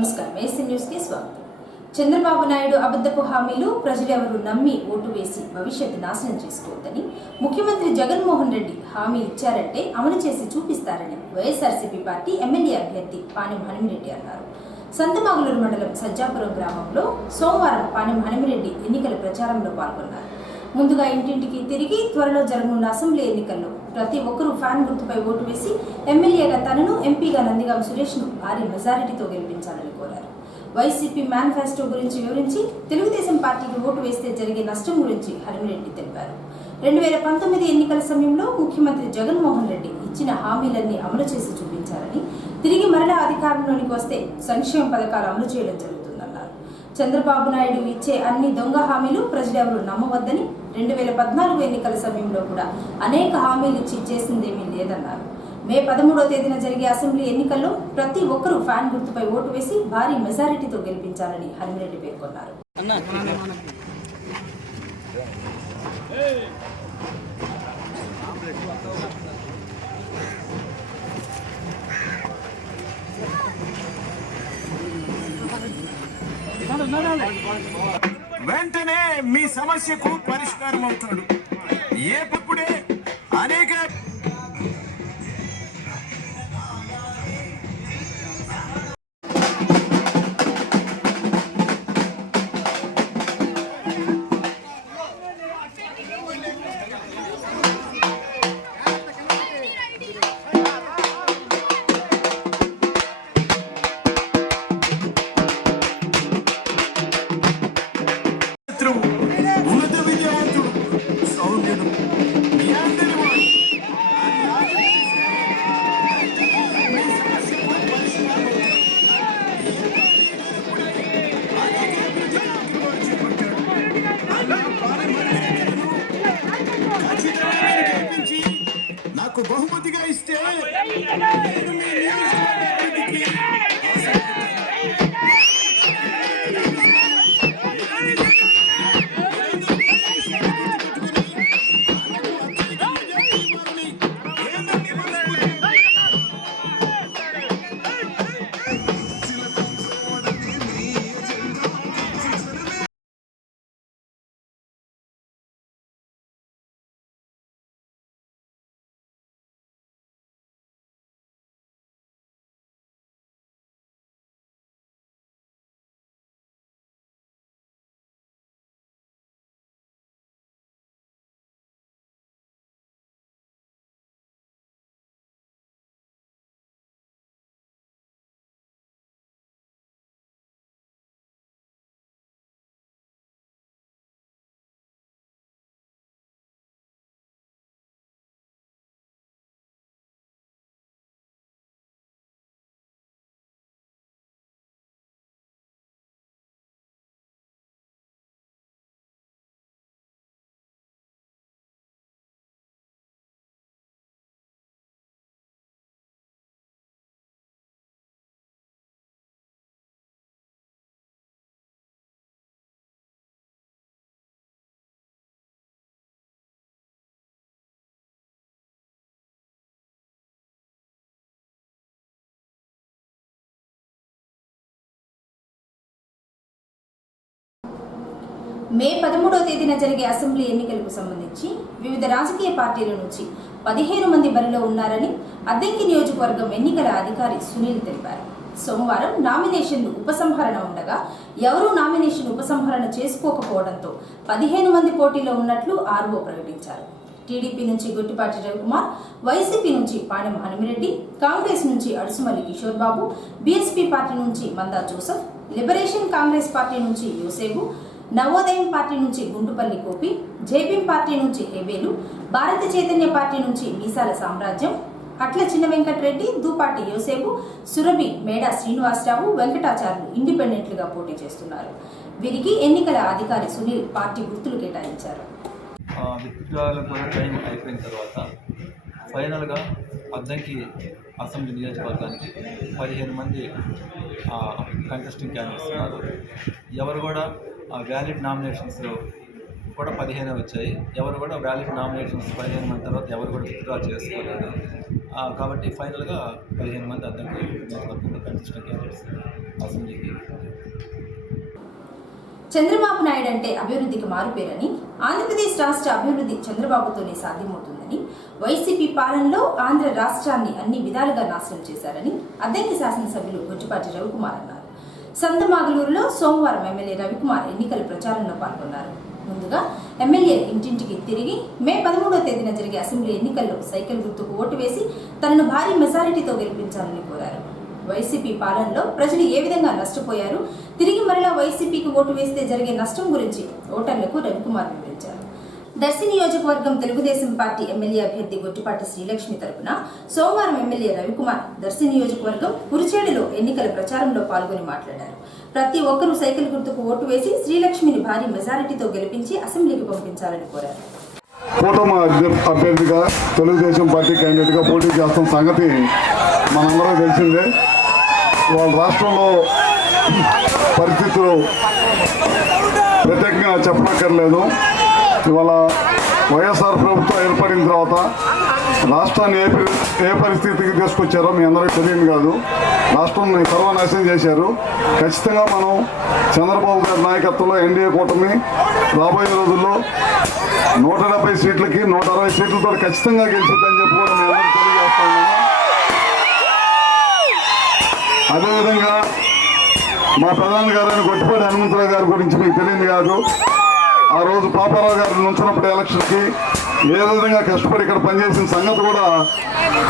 నమస్కారం. AC news కి స్వాగతం. చంద్రబాబు నాయుడు అబద్ధపు హామీలు ప్రజలెవరూ నమ్మి ఓటు వేసి భవిష్యత్తు నాశనం చేసుకోవద్దని ముఖ్యమంత్రి జగన్మోహన్ రెడ్డి హామీ ఇచ్చారంటే అమలు చేసి చూపిస్తారని వైఎస్ఆర్సీపీ పార్టీ ఎమ్మెల్యే అభ్యర్థి పానెం హనుమిరెడ్డి అన్నారు. సంతమాగులూరు మండలం సజ్జాపురం గ్రామంలో సోమవారం పానెం హనుమిరెడ్డి ఎన్నికల ప్రచారంలో పాల్గొన్నారు. ముందుగా ఇంటింటికి తిరిగి త్వరలో జరగనున్న అసెంబ్లీ ఎన్నికల్లో ప్రతి ఒక్కరూ ఫ్యాన్ గుర్తుపై ఓటు వేసి ఎమ్మెల్యేగా తనను, ఎంపీగా నందిగాం సురేష్ను భారీ మెజారిటీతో గెలిపించాలని కోరారు. వైసీపీ మేనిఫెస్టో గురించి వివరించి తెలుగుదేశం పార్టీకి ఓటు వేస్తే జరిగే నష్టం గురించి హనుమిరెడ్డి తెలిపారు. 2019 ఎన్నికల సమయంలో ముఖ్యమంత్రి జగన్మోహన్ రెడ్డి ఇచ్చిన హామీలన్నీ అమలు చేసి చూపించారని, తిరిగి మరలా అధికారంలోనికి వస్తే సంక్షేమ పథకాలు అమలు చేయడం జరుగుతుందన్నారు. చంద్రబాబు నాయుడు ఇచ్చే అన్ని దొంగ హామీలు ప్రజలెవరూ నమ్మవద్దని, 2014 ఎన్నికల సమయంలో కూడా అనేక హామీలు ఇచ్చి చేసిందేమీ లేదన్నారు. మే 13వ తేదీన జరిగే అసెంబ్లీ ఎన్నికల్లో ప్రతి ఒక్కరూ ఫ్యాన్ గుర్తుపై ఓటు వేసి భారీ మెజారిటీతో గెలిపించాలని హనుమిరెడ్డి పేర్కొన్నారు. వెంటనే మీ సమస్యకు పరిష్కారం అవుతాడు. ఏపప్పుడే అనేక ఉన్నత విద్యావంతుడు సౌమ్యుడు మీ అందరి నాకు బహుమతిగా ఇస్తే నేను మీ మే 13వ తేదీన జరిగే అసెంబ్లీ ఎన్నికలకు సంబంధించి వివిధ రాజకీయ పార్టీల నుంచి 15 మంది బరిలో ఉన్నారని అద్దెంకి నియోజకవర్గం ఎన్నికల అధికారి సునీల్ తెలిపారు. సోమవారం నామినేషన్లు ఉపసంహరణ ఉండగా ఎవరూ నామినేషన్ ఉపసంహరణ చేసుకోకపోవడంతో 15 మంది పోటీలో ఉన్నట్లు ఆర్ఓ ప్రకటించారు. టీడీపీ నుంచి గుట్టిపాటి రవికుమార్, వైసీపీ నుంచి పానెం హనుమిరెడ్డి, కాంగ్రెస్ నుంచి అడుసుమల్లి కిషోర్ బాబు, బీఎస్పీ పార్టీ నుంచి మందా జోసెఫ్, లిబరేషన్ కాంగ్రెస్ పార్టీ నుంచి యోసేపు, నవోదయం పార్టీ నుంచి గుంటుపల్లి గోపి, జేపీఎం పార్టీ నుంచి హెబేలు, భారత చైతన్య పార్టీ నుంచి మీసాల సామ్రాజ్యం, అట్ల చిన్న వెంకటరెడ్డి, దూపాటి యోసేపు, సురభి, మేడా శ్రీనివాసరావు, వెంకటాచార్యులు ఇండిపెండెంట్లుగా పోటీ చేస్తున్నారు. వీరికి ఎన్నికల అధికారి సునీల్ పార్టీ గుర్తులు కేటాయించారు. విత్డ్రాయల్ కూడా టైం అయిపోయిన తర్వాత ఫైనల్గా అద్దంకి అసెంబ్లీ నియోజకవర్గానికి 15 మంది కంటెస్టింగ్ క్యాండిడేట్స్ ఉన్నారు. ఎవరు కూడా వ్యాలిడ్ నామినేషన్స్లో కూడా 15 వచ్చాయి. ఎవరు కూడా వ్యాలిడ్ నామినేషన్స్ 15 మంది తర్వాత ఎవరు కూడా విత్డ్రా చేసుకోలేదు. కాబట్టి ఫైనల్గా 15 మంది అద్దంకి నియోజకవర్గంలో కంటెస్టింగ్ క్యాండిడేట్స్. అసెంబ్లీకి. చంద్రబాబు నాయుడు అంటే అభివృద్ధికి మారుపేరని, ఆంధ్రప్రదేశ్ రాష్ట్ర అభివృద్ధి చంద్రబాబుతోనే సాధ్యమవుతుందని, వైసీపీ పాలనలో ఆంధ్ర రాష్ట్రాన్ని అన్ని విధాలుగా నాశనం చేశారని అద్దెంకి శాసనసభ్యులు గొట్టిపాటి రవికుమార్ అన్నారు. సంతమాగలూరులో సోమవారం ఎమ్మెల్యే రవికుమార్ ఎన్నికల ప్రచారంలో పాల్గొన్నారు. ముందుగా ఎమ్మెల్యే ఇంటింటికి తిరిగి మే 13వ తేదీన జరిగే అసెంబ్లీ ఎన్నికల్లో సైకిల్ గుర్తుకు ఓటు వేసి తనను భారీ మెజారిటీతో గెలిపించాలని కోరారు. వైసీపీ పాలనలో ప్రజలు ఏ విధంగా నష్టపోయారు, తిరిగి మరలా వైసీపీకి ఓటు వేస్తే జరిగే నష్టం గురించి ఓటర్లకు రవికుమార్ వివరించారు. దర్శి నియోజకవర్గం తెలుగుదేశం పార్టీ ఎమ్మెల్యే అభ్యర్థి గొట్టిపాటి శ్రీలక్ష్మి తరపున సోమవారం ఎమ్మెల్యే రవికుమార్ దర్శి నియోజకవర్గం కురిచేడులో ఎన్నికల ప్రచారంలో పాల్గొని మాట్లాడారు. ప్రతి ఒక్కరూ సైకిల్ గుర్తుకు ఓటు వేసి శ్రీలక్ష్మిని భారీ మెజారిటీతో గెలిపించి అసెంబ్లీకి పంపించాలని కోరారు. కూటమి అభ్యర్థిగా తెలుగుదేశం పార్టీ క్యాండిడేట్గా పోటీ చేస్తున్న సంగతి మనందరూ తెలిసిందే. వాళ్ళ రాష్ట్రంలో పరిస్థితులు ప్రత్యేకంగా చెప్పనక్కర్లేదు. ఇవాళ వైఎస్ఆర్ ప్రభుత్వం ఏర్పడిన తర్వాత రాష్ట్రాన్ని ఏ పరిస్థితికి తీసుకొచ్చారో మీ అందరికీ తెలియదు కాదు. రాష్ట్రాన్ని సర్వనాశనం చేశారు. ఖచ్చితంగా మనం చంద్రబాబు గారి నాయకత్వంలో ఎన్డీఏ కూటమి రాబోయే రోజుల్లో 170 సీట్లకి 160 సీట్లతో ఖచ్చితంగా గెలిచిద్దని చెప్పి కూడా మేము అందరూ తెలియజేస్తా ఉన్నాము. అదేవిధంగా మా ప్రధాని గారైన గొట్టిపాటి హనుమంతరావు గారి గురించి మీకు తెలియదు కాదు. ఆ రోజు పాపారావు గారు నుంచినప్పుడు ఎలక్షన్కి ఏ విధంగా కష్టపడి ఇక్కడ పనిచేసిన సంగతి కూడా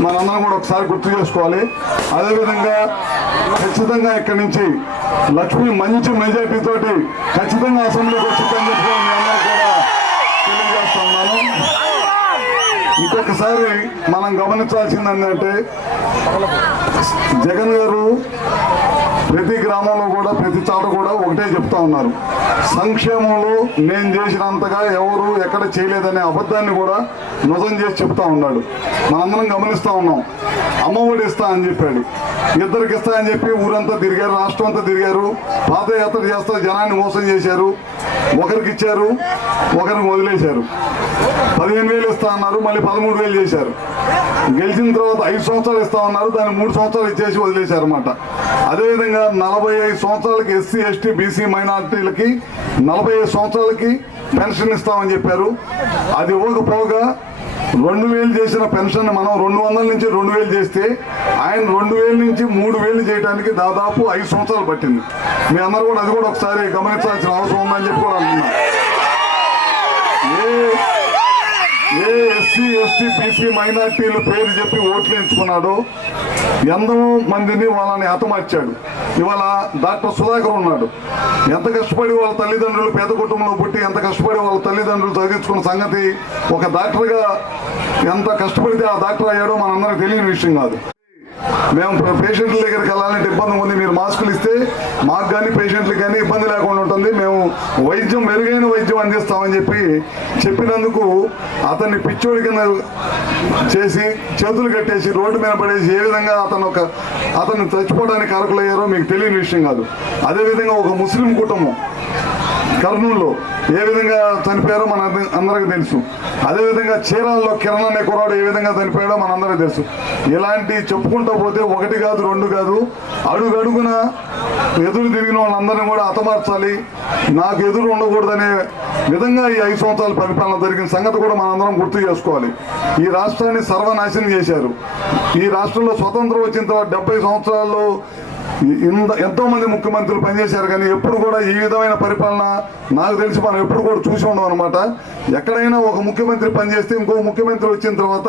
మనందరం కూడా ఒకసారి గుర్తు చేసుకోవాలి. అదేవిధంగా ఖచ్చితంగా ఇక్కడి నుంచి లక్ష్మి మంచి మెజార్టీ తోటి ఖచ్చితంగా అసెంబ్లీకి వచ్చిందని చెప్పి మీ అందరూ కూడా తెలియజేస్తా ఉన్నాను. ఇంకొకసారి మనం గమనించాల్సింది ఏంటంటే జగన్ గారు ప్రతి గ్రామంలో కూడా ప్రతి చోట కూడా ఒకటే చెప్తా ఉన్నారు, సంక్షేమంలో నేను చేసినంతగా ఎవరు ఎక్కడ చేయలేదనే అబద్ధాన్ని కూడా నిజం చేసి చెప్తా ఉన్నాడు. మనందరం గమనిస్తూ ఉన్నాం. అమ్మఒడి ఇస్తా అని చెప్పాడు, ఇద్దరికి ఇస్తా అని చెప్పి ఊరంతా తిరిగారు, రాష్ట్రం అంతా తిరిగారు, పాదయాత్ర చేస్తా జనాన్ని మోసం చేశారు. ఒకరికి ఇచ్చారు, ఒకరికి వదిలేశారు. 15,000 ఇస్తా అన్నారు, మళ్ళీ 13,000 చేశారు. గెలిచిన తర్వాత 5 సంవత్సరాలు ఇస్తా ఉన్నారు, దాన్ని 3 సంవత్సరాలు ఇచ్చేసి వదిలేశారు అన్నమాట. అదేవిధంగా 45 సంవత్సరాలకి ఎస్సీ ఎస్టీ బీసీ మైనార్టీలకి 45 సంవత్సరాలకి పెన్షన్ ఇస్తామని చెప్పారు. అది ఇవ్వకపోగా 2,000 చేసిన పెన్షన్ మనం 200 నుంచి 2,000 చేస్తే ఆయన 2,000 నుంచి 3,000 చేయడానికి దాదాపు 5 సంవత్సరాలు పట్టింది. మీ అందరూ కూడా అది కూడా ఒకసారి గమనించాల్సిన అవసరం ఉందని చెప్పి కూడా అంటున్నారు. ఏ ఎస్సీ ఎస్టీ బీసీ మైనార్టీల పేరు చెప్పి ఓట్లు ఎంచుకున్నాడో ఎంతో మందిని వాళ్ళని హతమార్చాడు. ఇవాళ డాక్టర్ సుధాకర్ ఉన్నాడు. ఎంత కష్టపడి వాళ్ళ తల్లిదండ్రులు పేద కుటుంబంలో పుట్టి ఎంత కష్టపడి వాళ్ళ తల్లిదండ్రులు చదివించుకున్న సంగతి ఒక డాక్టర్గా ఎంత కష్టపడితే ఆ డాక్టర్ అయ్యాడో మనందరికి తెలియని విషయం కాదు. మేము పేషెంట్ల దగ్గరికి వెళ్ళాలంటే ఇబ్బంది ఉంది. మీరు మాస్కులు ఇస్తే మాకు కానీ పేషెంట్లకు కానీ ఇబ్బంది లేకుండా ఉంటుంది. మేము వైద్యం మెరుగైన వైద్యం అందిస్తామని చెప్పినందుకు అతన్ని పిచ్చోడి కింద చేసి చేతులు కట్టేసి రోడ్డు మీద పడేసి ఏ విధంగా అతను చచ్చిపోవడానికి కారకులయ్యారో మీకు తెలియని విషయం కాదు. అదేవిధంగా ఒక ముస్లిం కుటుంబం కర్నూలులో ఏ విధంగా చనిపోయారో మన అందరికీ తెలుసు. అదేవిధంగా చీరాల్లో కిరణ్ అనే కుర్రాడు ఏ విధంగా చనిపోయాడో మనందరికీ తెలుసు. ఇలాంటి చెప్పుకుంటూ పోతే 1 కాదు 2 కాదు, అడుగడుగున ఎదురు తిరిగిన వాళ్ళందరినీ కూడా హతమార్చాలి, నాకు ఎదురు ఉండకూడదనే విధంగా ఈ 5 సంవత్సరాల పరిపాలన జరిగిన సంగతి కూడా మనందరం గుర్తు చేసుకోవాలి. ఈ రాష్ట్రాన్ని సర్వనాశనం చేశారు. ఈ రాష్ట్రంలో స్వతంత్రం వచ్చిన తర్వాత 70 సంవత్సరాల్లో ఎంతో మంది ముఖ్యమంత్రులు పనిచేశారు, కానీ ఎప్పుడు కూడా ఈ విధమైన పరిపాలన నాకు తెలిసి మనం ఎప్పుడు కూడా చూసి ఉండవు అనమాట. ఎక్కడైనా ఒక ముఖ్యమంత్రి పనిచేస్తే ఇంకో ముఖ్యమంత్రి వచ్చిన తర్వాత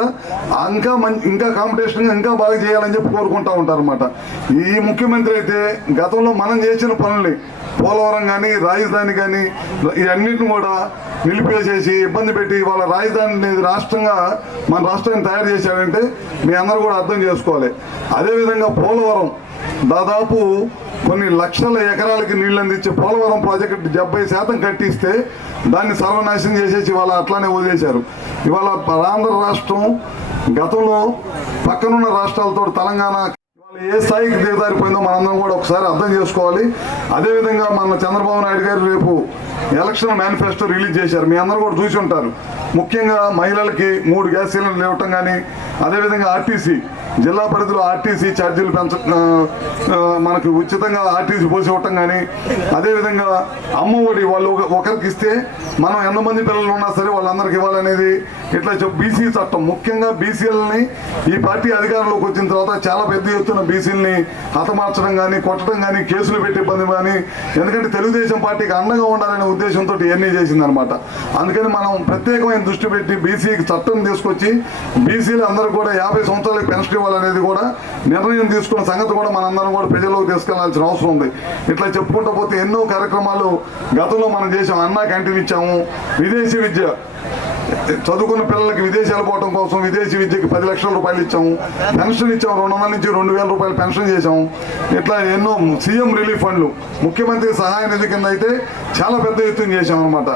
ఇంకా కాంపిటీషన్ ఇంకా బాగా చేయాలని చెప్పి కోరుకుంటూ ఉంటారు అనమాట. ఈ ముఖ్యమంత్రి అయితే గతంలో మనం చేసిన పనుల్ని పోలవరం కానీ రాజధాని కానీ ఇవన్నిటిని కూడా నిలిపేసేసి ఇబ్బంది పెట్టి వాళ్ళ రాజధాని రాష్ట్రంగా మన రాష్ట్రాన్ని తయారు చేశాడంటే మీ అందరూ కూడా అర్థం చేసుకోవాలి. అదేవిధంగా పోలవరం దాదాపు కొన్ని లక్షల ఎకరాలకి నీళ్ళు అందించే పోలవరం ప్రాజెక్టు 70% కట్టిస్తే దాన్ని సర్వనాశనం చేసేసి ఇవాళ అట్లానే వదిలేశారు. ఇవాళ ఆంధ్ర రాష్ట్రం గతంలో పక్కనున్న రాష్ట్రాలతో తెలంగాణ ఏ స్థాయికి దిగజారిపోయిందో మనందరం కూడా ఒకసారి అర్థం చేసుకోవాలి. అదేవిధంగా మన చంద్రబాబు నాయుడు గారు రేపు ఎలక్షన్ మేనిఫెస్టో రిలీజ్ చేశారు. మీ అందరూ కూడా చూసి ఉంటారు. ముఖ్యంగా మహిళలకి 3 గ్యాస్ సిలిండర్లు ఇవ్వటం కానీ, అదేవిధంగా ఆర్టీసీ జిల్లా పరిధిలో ఆర్టీసీ ఛార్జీలు మనకు ఉచితంగా ఆర్టీసీ పోసి ఇవ్వటం కానీ, అదేవిధంగా అమ్మఒడి వాళ్ళు ఒకరికి ఇస్తే మనం ఎంతమంది పిల్లలు ఉన్నా సరే వాళ్ళందరికి ఇవ్వాలనేది ఇట్లా బీసీ చట్టం, ముఖ్యంగా బీసీలని ఈ పార్టీ అధికారంలోకి వచ్చిన తర్వాత చాలా పెద్ద ఎత్తున బీసీలని హతమార్చడం కానీ, కొట్టడం కానీ, కేసులు పెట్టి ఇబ్బంది కానీ, ఎందుకంటే తెలుగుదేశం పార్టీకి అండగా ఉండాలనే ఉద్దేశంతో ఇవన్నీ చేసిందనమాట. అందుకని మనం ప్రత్యేకమైన దృష్టి పెట్టి బీసీకి చట్టం తీసుకొచ్చి బీసీలు అందరూ కూడా 50 సంవత్సరాలకు పెన్షన్ ఇవ్వాలనేది కూడా నిర్ణయం తీసుకున్న సంగతి కూడా మనందరం కూడా ప్రజల్లోకి తీసుకెళ్లాల్సిన అవసరం ఉంది. ఇట్లా చెప్పుకుంటూ పోతే ఎన్నో కార్యక్రమాలు గతంలో మనం చేసాం. అన్నా క్యాంటీన్ ఇచ్చాము, విదేశీ విద్య చదువుకున్న పిల్లలకి విదేశాలు పోవడం కోసం విదేశీ విద్యకి 10 లక్షల రూపాయలు ఇచ్చాము, పెన్షన్ ఇచ్చాము, 200 నుంచి 2000 రూపాయలు పెన్షన్ చేశాము. ఇట్లా ఎన్నో సీఎం రిలీఫ్ ఫండ్లు, ముఖ్యమంత్రి సహాయ నిధి కింద అయితే చాలా పెద్ద ఎత్తున చేశాం అనమాట.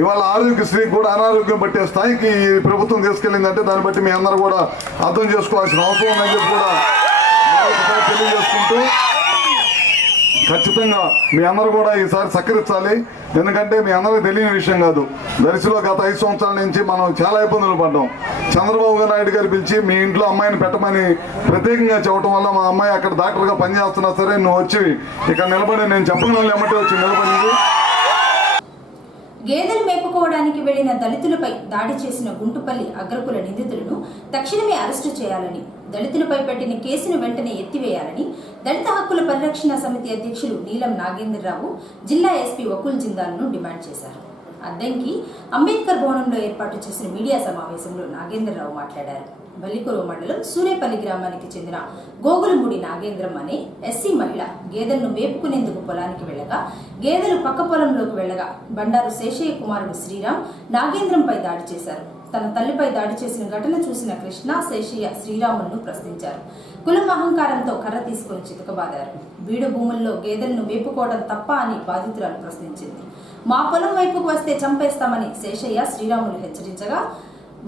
ఇవాళ ఆరోగ్యశ్రీకి కూడా అనారోగ్యం పట్టే స్థాయికి ప్రభుత్వం తీసుకెళ్ళిందంటే దాన్ని బట్టి మీ అందరూ కూడా అర్థం చేసుకోవాల్సిన అవసరం ఉందని చెప్పి కూడా మరొకసారి తెలియజేసుకుంటూ, ఖచ్చితంగా మీ అందరూ కూడా ఈసారి సహకరించాలి. ఎందుకంటే మీ అందరికీ తెలియని విషయం కాదు, దర్శిలో గత 5 సంవత్సరాల నుంచి మనం చాలా ఇబ్బందులు పడ్డాం. చంద్రబాబు నాయుడు గారు పిలిచి మీ ఇంట్లో అమ్మాయిని పెట్టమని ప్రత్యేకంగా చెప్పడం వల్ల మా అమ్మాయి అక్కడ డాక్టర్గా పనిచేస్తున్నా సరే నువ్వు వచ్చి ఇక్కడ నిలబడి నేను చెప్పడం ఏమంటే వచ్చి నిలబడింది. గేదెలు మేపుకోవడానికి వెళ్లిన దళితులపై దాడి చేసిన గుంటుపల్లి అగ్రకుల నిందితులను తక్షణమే అరెస్టు చేయాలని, దళితులపై పెట్టిన కేసును వెంటనే ఎత్తివేయాలని దళిత హక్కుల పరిరక్షణ సమితి అధ్యక్షులు నీలం నాగేంద్రరావు జిల్లా ఎస్పీ వకుల్ జిందాల్ను డిమాండ్ చేశారు. అద్దంకి అంబేద్కర్ భవనంలో ఏర్పాటు చేసిన మీడియా సమావేశంలో నాగేంద్రరావు మాట్లాడారు. బల్లికొరవ మండలం సూరేపల్లి గ్రామానికి చెందిన గోగులమూడి నాగేంద్రం అనే ఎస్సీ మహిళ గేదెలను మేపుకునేందుకు పొలానికి వెళ్ళగా గేదెలు పక్క పొలంలోకి వెళ్ళగా బండారు శేషయ్య కుమారుడు శ్రీరామ్ నాగేంద్రంపై దాడి చేశారు. తన తల్లిపై దాడి చేసిన ఘటన చూసిన కృష్ణ, శేషయ్య శ్రీరాములను ప్రశ్నించారు. కులం అహంకారంతో కర్ర తీసుకుని చితకబాదారు. బీడు భూముల్లో గేదెలను మేపుకోవడం తప్ప అని బాధితురాలు ప్రశ్నించింది. మా పొలం వైపుకు వస్తే చంపేస్తామని శేషయ్య, శ్రీరాములు హెచ్చరించగా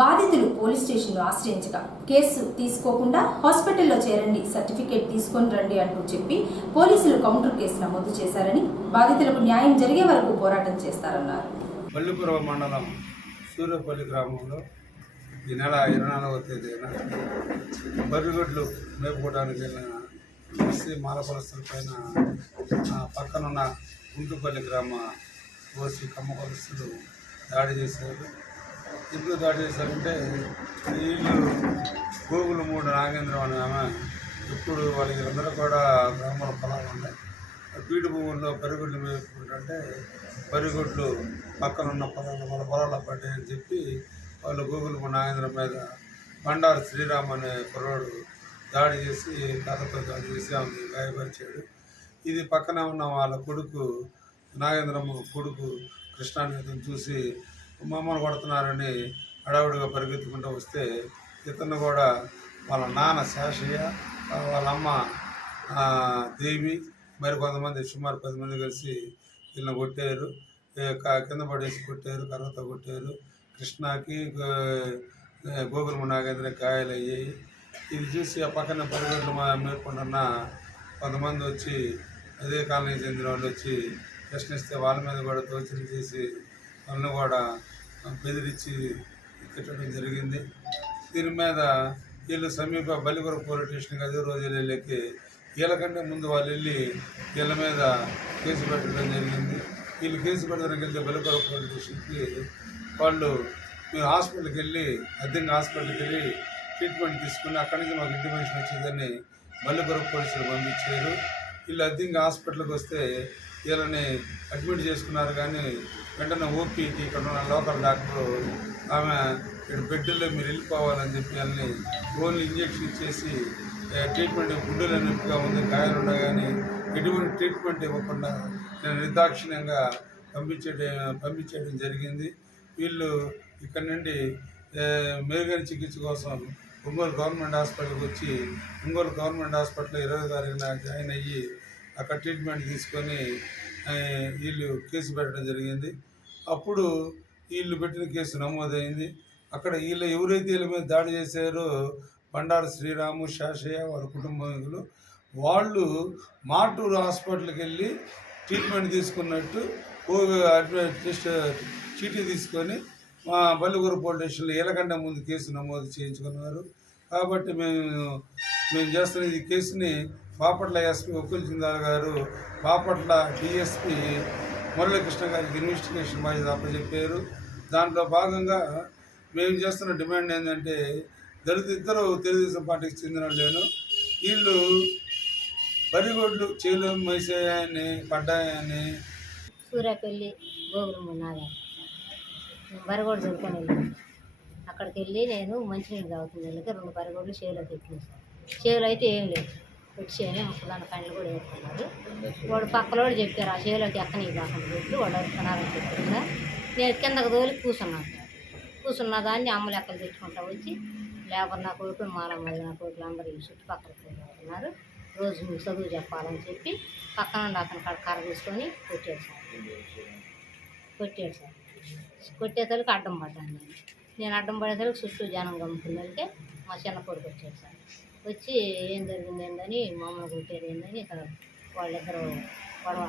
బాధితులు పోలీస్ స్టేషన్ను ఆశ్రయించగా కేసు తీసుకోకుండా హాస్పిటల్లో చేరండి, సర్టిఫికేట్ తీసుకొని రండి అంటూ చెప్పి పోలీసులు కౌంటర్ కేసు నమోదు చేశారని, బాధితులకు న్యాయం జరిగే వరకు పోరాటం చేస్తారన్నారు. బల్లిపురం మండలం సూర్యపల్లి గ్రామంలో ఈ నెల 24వ తేదీన బర్రెగొడ్లు మేపుకోవడానికి వెళ్ళిన ఎస్సీ మాలపలస్తుల పైన పక్కనున్న గుంటుపల్లి గ్రామ ఓసి కమ్మ కులస్తులు దాడి చేశారు. ఎందుకు దాడి చేశారంటే వీళ్ళు గోగులమూడి నాగేంద్రం అనే ఆమె ఇప్పుడు వీళ్ళందరూ కూడా గ్రామాల పొలాలు ఉన్నాయి. బీడు భూముల్లో బరిగొడ్లు మేపుకుంటుంటే బరిగొడ్లు పక్కనున్న పొలాల్లో పడ్డాయని చెప్పి వాళ్ళు గోగులమూడి నాగేంద్రం మీద బండారు శ్రీరామ్ అనే కుర్రాడు దాడి చేసి కథతో దాడి చేసి ఆమెను గాయపరిచాడు. ఇది పక్కనే ఉన్న వాళ్ళ కొడుకు నాగేంద్రమ్మ కొడుకు కృష్ణాని చూసి మమ్మల్ని కొడుతున్నారని హడావుడిగా పరిగెత్తుకుంటూ వస్తే ఇతను కూడా వాళ్ళ నాన్న శేషయ్య, వాళ్ళ అమ్మ దేవి, మరి కొంతమంది సుమారు 10 మంది కలిసి వీళ్ళని కొట్టారు. కింద పడేసి కొట్టారు, కర్రతో కొట్టారు. కృష్ణకి గోగులమూడి నాగేంద్ర గాయాలు అయ్యాయి. ఇది చూసి ఆ పక్కన పరిగెట్లు మేపుకుంటున్న కొంతమంది వచ్చి అదే కాలనీకి చెందిన వాళ్ళు వచ్చి ప్రశ్నిస్తే వాళ్ళ మీద కూడా దోషులు చేసి వాళ్ళని కూడా బెదిరించి తిట్టడం జరిగింది. దీని మీద వీళ్ళు సమీప బల్లిపురం పోలీస్ స్టేషన్కి అదే రోజు వెళ్ళి వీళ్ళకంటే ముందు వాళ్ళు వెళ్ళి వీళ్ళ మీద కేసు పెట్టడం జరిగింది. వీళ్ళు కేసు పెట్టడానికి వెళ్తే బల్లిపురం పోలీస్ స్టేషన్కి వాళ్ళు మేము హాస్పిటల్కి వెళ్ళి అద్దెంగా హాస్పిటల్కి వెళ్ళి ట్రీట్మెంట్ తీసుకుని అక్కడి నుంచి మాకు ఇంటిమేషన్ వచ్చిందని బల్లిపురం పోలీసులు పంపించారు. వీళ్ళు అద్దెంగా హాస్పిటల్కి వస్తే వీళ్ళని అడ్మిట్ చేసుకున్నారు. కానీ వెంటనే ఓపీకి ఇక్కడ ఉన్న లోకల్ డాక్టరు ఆమె ఇక్కడ బెడ్లో మీరు వెళ్ళిపోవాలని చెప్పి వాళ్ళని ఓన్లీ ఇంజక్షన్ ఇచ్చేసి ట్రీట్మెంట్ గుండెల నొప్పిగా ఉంది, గాయాలు ఉన్నాయి కానీ ఎటువంటి ట్రీట్మెంట్ ఇవ్వకుండా నేను నిర్దాక్షిణ్యంగా పంపించేయడం జరిగింది. వీళ్ళు ఇక్కడ నుండి మెరుగైన చికిత్స కోసం ఒంగోలు గవర్నమెంట్ హాస్పిటల్కి వచ్చి ఒంగోలు గవర్నమెంట్ హాస్పిటల్లో 20వ తారీఖున జాయిన్ అయ్యి అక్కడ ట్రీట్మెంట్ తీసుకొని వీళ్ళు కేసు పెట్టడం జరిగింది. అప్పుడు వీళ్ళు పెట్టిన కేసు నమోదైంది. అక్కడ వీళ్ళు ఎవరైతే వీళ్ళ మీద దాడి చేశారో బండారు శ్రీరాము, శేషయ్య, వాళ్ళ కుటుంబీకులు వాళ్ళు మార్టూరు హాస్పిటల్కి వెళ్ళి ట్రీట్మెంట్ తీసుకున్నట్టు చీటీ తీసుకొని మా బల్లిపురం పోలీస్ స్టేషన్లో వీళ్ళకంటే ముందు కేసు నమోదు చేయించుకున్నారు. కాబట్టి మేము మేము చేస్తున్న ఈ కేసుని బాపట్ల ఎస్పీ ఒకుల్ జిందాల్ గారు బాపట్ల డిఎస్పీ మురళీకృష్ణ గారికి ఇన్వెస్టిగేషన్ బాధ్యత అప్పచెప్పారు. దాంట్లో భాగంగా మేము చేస్తున్న డిమాండ్ ఏంటంటే దళిత ఇద్దరు తెలుగుదేశం పార్టీకి చెందిన వాళ్ళేను వీళ్ళు బరిగొడ్లు చేలు మైసాయని పడ్డాయని సూర్యాపల్లి గోగులు నాగారు బరిగొడ్డు దొరుకుని వెళ్ళాను. అక్కడికి వెళ్ళి నేను మంచినీళ్ళు తాగుతుంది వెళ్ళి 2 బరిగొడ్లు చేలోకి ఎక్కింది సార్. చేలో అయితే ఏం లేదు, వచ్చేయని ముక్కదాని కళ్ళు కూడా వేసుకున్నారు. వాడు పక్కలోడు చెప్పారు ఆ చేలోకి ఎక్కని కాకుండా పెట్టి వాళ్ళు వస్తున్నారని చెప్పారు సార్. నేను కిందకు తోలి కూర్చున్నాను సార్. కూర్చున్న దాన్ని అమ్మలు ఎక్కలు తెచ్చుకుంటా వచ్చి లేబర్ నా కొడుకుని మాలమ్మ నా కొడుకులు అందరూ ఈ చుట్టుపక్కల ఉన్నారు. రోజు మీకు చదువు చెప్పాలని చెప్పి పక్కన నుండి అతను కర్ర తీసుకొని కొట్టాడు సార్. కొట్టేసరికి అడ్డం పడ్డాను నేను అడ్డం పడేసరికి చుట్టూ జనం గమ్ముకున్నదికే మా చిన్న కొడుకు వచ్చాడు సార్. వచ్చి ఏం జరిగింది ఏందని మమ్మల్ని కొట్టేది ఏందని ఇక్కడ వాళ్ళిద్దరూ గొడవ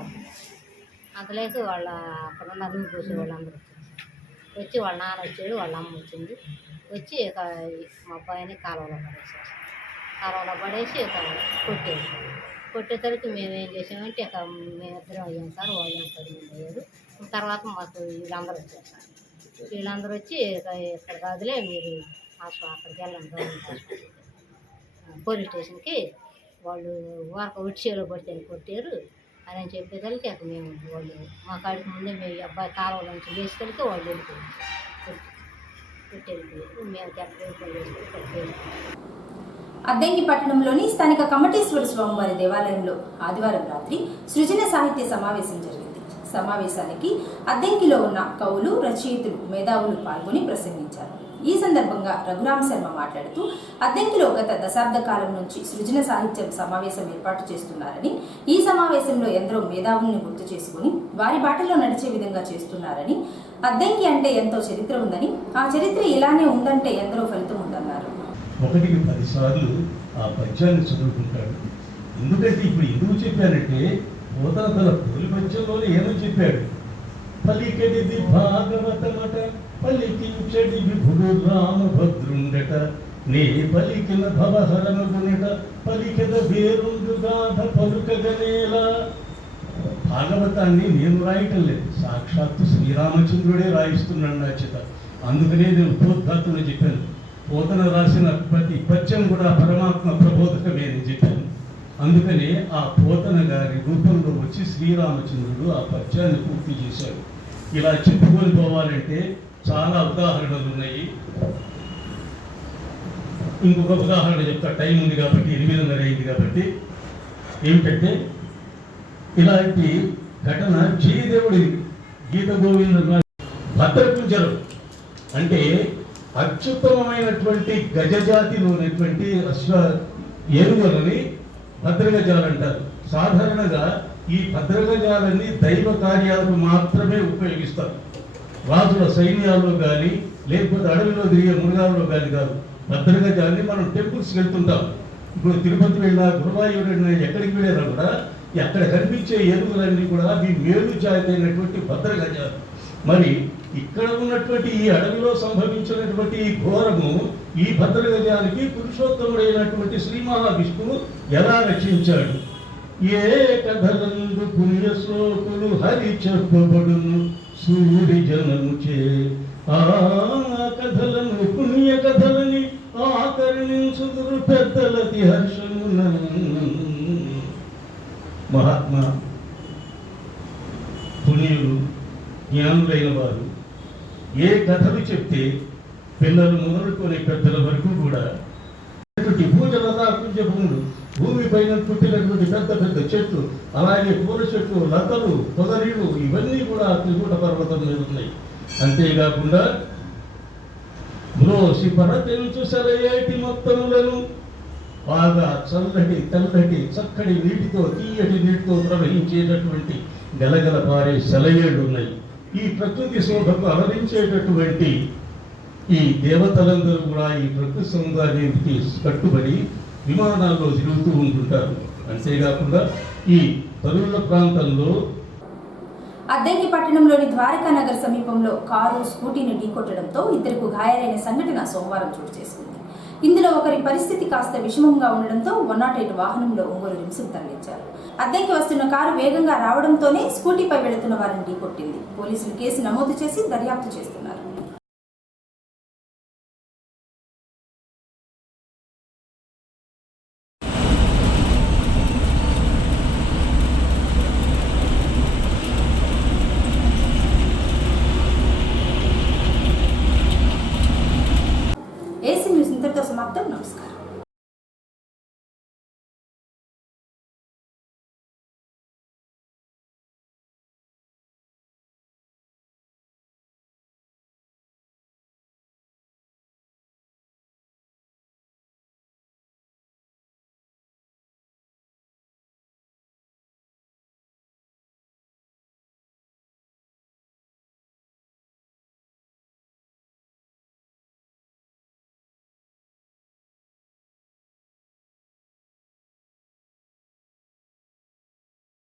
అంతలేక వాళ్ళ అక్కడ ఉన్న అరుగు పోసే వాళ్ళందరూ వచ్చి వాళ్ళ నాన్న వచ్చాడు, వాళ్ళ అమ్మ వచ్చింది. వచ్చి ఇక మా అబ్బాయిని కాలువలో పడేసారు. కాలువలో పడేసి ఇక కొట్టేసరికి మేము ఏం చేసామంటే ఇక మేమిద్దరం అయ్యాం సార్. వాళ్ళు 10 మంది అయ్యారు. తర్వాత మాకు వీళ్ళందరూ వచ్చారు సార్. వీళ్ళందరూ వచ్చి ఇక ఇక్కడ కాదులే మీరు అక్కడికి వెళ్ళండి గవర్నమెంట్ హాస్పిటల్కి పోలీస్ స్టేషన్కి వాళ్ళు ఉడిచేలో పడితే కొట్టారు అని చెప్పేసరికి అక్కడ మేము వాళ్ళు మా కాడికి ముందే మేము అబ్బాయి కాలువల నుంచి వేసేసరికి వాళ్ళు వెళ్ళిపోయారు సార్. వెళ్ళిపోయారు మేము చేసుకొని అద్దంకి పట్టణంలోని స్థానిక కమటేశ్వర స్వామివారి దేవాలయంలో ఆదివారం రాత్రి సృజన సాహిత్య సమావేశం జరిగింది. సమావేశానికి అద్దంకిలో ఉన్న కవులు, రచయితలు, మేధావులు పాల్గొని ప్రసంగించారు. ఈ సందర్భంగా రఘురామ శర్మ మాట్లాడుతూ అద్దంకిలో గత దశాబ్ద కాలం నుంచి సృజన సాహిత్యం సమావేశం ఏర్పాటు చేస్తున్నారని, ఈ సమావేశంలో ఎందరో మేధావుల్ని గుర్తు చేసుకుని వారి బాటలో నడిచే విధంగా చేస్తున్నారని, అద్దంకి అంటే ఎంతో చరిత్ర ఉందని, ఆ చరిత్ర ఇలానే ఉందంటే ఎందరో ఫలితం ఉందన్నారు. 1కి 10 సార్లు ఆ పద్యాన్ని చదువుకుంటాడు. ఎందుకంటే ఇప్పుడు ఎందుకు చెప్పానంటే పోతన తన తొలి పద్యంలోనే ఏమని చెప్పాడు, పలికెడిది భాగవతమట పలికించడి విభుడు రామభద్రుండట నే పలికిన భవహరమగునట పలికెద వేరుండుగాథ పలుకగనేలా. భాగవతాన్ని నేను రాయటం లేదు, సాక్షాత్తు శ్రీరామచంద్రుడే రాయిస్తున్నాడు నా చేత. అందుకనే నేను ఉపోద్ఘాతంలో చెప్పాను, పోతన రాసిన ప్రతి పద్యం కూడా పరమాత్మ ప్రబోధకమే అని చెప్పాను. అందుకని ఆ పోతన గారి రూపంలో వచ్చి శ్రీరామచంద్రుడు ఆ పద్యాన్ని పూర్తి చేశాడు. ఇలా చెప్పుకొని పోవాలంటే చాలా ఉదాహరణలు ఉన్నాయి. ఇంకొక ఉదాహరణ చెప్తా, టైం ఉంది కాబట్టి 8:30 అయింది కాబట్టి. ఏమిటంటే ఇలాంటి ఘటన జయదేవుడి గీత గోవింద భద్రకుంజరం అంటే అత్యుత్తమమైనటువంటి గజజాతిలో ఉన్నటువంటి ఏనుగులని భద్రగజాలు అంటారు. సాధారణంగా ఈ భద్రగజాలని దైవ కార్యాలకు మాత్రమే ఉపయోగిస్తారు. రాజుల సైన్యాల్లో కానీ లేకపోతే అడవిలో తిరిగే మృగాల్లో కానీ కాదు. భద్రగజాన్ని మనం టెంపుల్స్కి వెళ్తుంటాం. ఇప్పుడు తిరుపతి వెళ్ళినా, గురువాయూరు వెళ్ళినా, ఎక్కడికి వెళ్ళినా కూడా అక్కడ కనిపించే ఏనుగులన్నీ కూడా అవి మేలు జాతి అయినటువంటి భద్రగజాలు. మరి ఇక్కడ ఉన్నటువంటి ఈ అడవిలో సంభవించినటువంటి ఈ ఘోరము ఈ భద్రగజానికి పురుషోత్తముడైనటువంటి శ్రీ మహావిష్ణువు ఎలా రక్షించాడు? ఏ కథలందు పుణ్య శ్లోకులు హరి చెప్పబడును సూరి జనముచే ఆ కథలను పుణ్య కథలని ఆకర్ణించుదురు పెద్దలతి హర్షమున. మహాత్మా పుణ్యులు జ్ఞానులైన వారు ఏ కథలు చెప్తే పిల్లలు మొదలుకొని పెద్దల వరకు కూడా భూజలతా కుంజభూములు, భూమి పైన పుట్టినటువంటి పెద్ద పెద్ద చెట్లు, అలాగే పూల చెట్లు, లతలు, పొదరీలు ఇవన్నీ కూడా త్రికూట పర్వతం మీద ఉన్నాయి. అంతేకాకుండా బ్రోసి పరతెంచు సెలయేటి మొత్తములను బాగా చల్లటి తెల్లటి చక్కటి నీటితో తీయటి నీటితో ప్రవహించేటటువంటి గలగల పారే సెలయేళ్ళు ఉన్నాయి. ఈ ప్రకృతి శోభకు అలరించేటటువంటి ఈ దేవతలందరూ కూడా ఈ ప్రకృతి సౌందర్యానికి కట్టుబడి విమానాల్లో తిరుగుతూ ఉంటుంటారు. అంతేకాకుండా ఈ తరువుల ప్రాంతంలో అద్దంకి పట్టణంలోని ద్వారకా నగర్ సమీపంలో కారు స్కూటీని ఢీకొట్టడంతో 2 గాయాలైన సంఘటన సోమవారం చోటు చేసుకుంది. ఇందులో ఒకరి పరిస్థితి కాస్త విషమంగా ఉండడంతో 108 వాహనంలో ఒంగోలు రిమ్స్కు తరలించారు. అద్దెకి వస్తున్న కారు వేగంగా రావడంతోనే స్కూటీపై వెళుతున్న వారిని ఢీకొట్టింది. పోలీసులు కేసు నమోదు చేసి దర్యాప్తు చేస్తున్నారు.